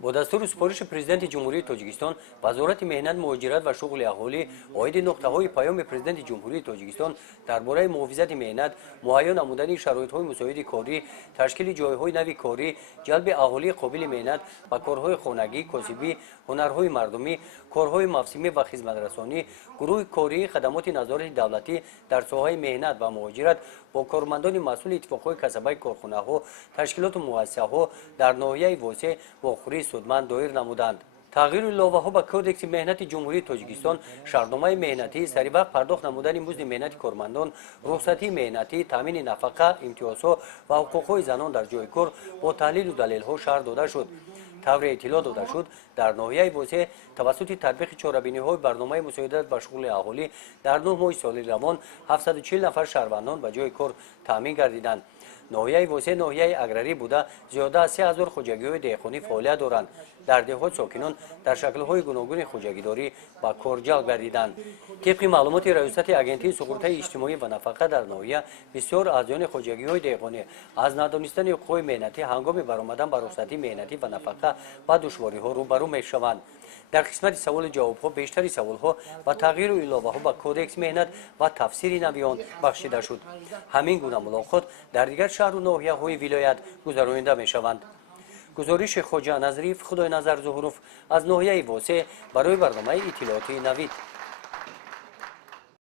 با دستور سپارش پرزیدنت جمهوری تاجیکستان وزارت مهنت مهاجرت و شغل اهالی عاید نقطه‌های پیام پرزیدنت جمهوری تاجیکستان درباره محافظت مهنت مهیا نمودن شرایط‌های مساعد کاری تشکیل جایهای نوی کاری جلب اهالی قابل مهنت و کارهای خانگی کسبی هنرهای مردمی کارهای موسمی و خدمت‌رسانی گروه کاری خدمات نظارت دولتی در ساحه مهنت و مهاجرت با کارمندان مسئول اتفاقهای کسبی کارخانه‌ها تشکیلات مؤسسه‌ها در ناحیه واسع واخوری سودمند دایر نمودند. تغییر لایحه‌ها به کودکس مهنت جمهوری تاجیکستان شرطنامه مهنتی سری وقت پرداخت نمودن مزد مهنتی کارمندان رخصتی مهنتی تامین نفقه امتیازها و حقوق‌های زنان در جای کار با تحلیل و دلیل‌ها شرح داده شد. طور اطلاع داده شد در ناحیه واسع توسط تطبیق چاره‌بینی‌های برنامه مساعدت و شغل اهالی در 9 ماه سال روان 740 نفر شهروندان به جای کار تامین گردیدند. ناحیه واسع ناحیه اگراری بوده زیاده از 3000 خوجگی‌های دهقانی فعالیت دارند. در دهات ساکنان در شکل‌های گوناگون خوجگیداری با کار جلب گردیدند. طبق معلومات ریاست اگنتی سقوط اجتماعی و نفقه در ناحیه بسیار اعضایان خوجگی‌های دهقانی از ندانستن حقوق مهنتی هنگام برآمدن به رخصتی مهنتی و نفقه با دشواری‌ها روبرو می‌شوند. در قسمت سوال جواب‌ها بیشتری سوال‌ها و تغییر و اضافه‌ها به کودکس مهنت و تفسیر نوی آن بخشیده شد. همین گونه ملاقات در دیگر شهر و ناحیه‌های ولایت گذرانیده می‌شوند. گزارش خواجه نظریف خدای نظر ظهوروف از ناحیه واسع برای برنامه اطلاعاتی نوید.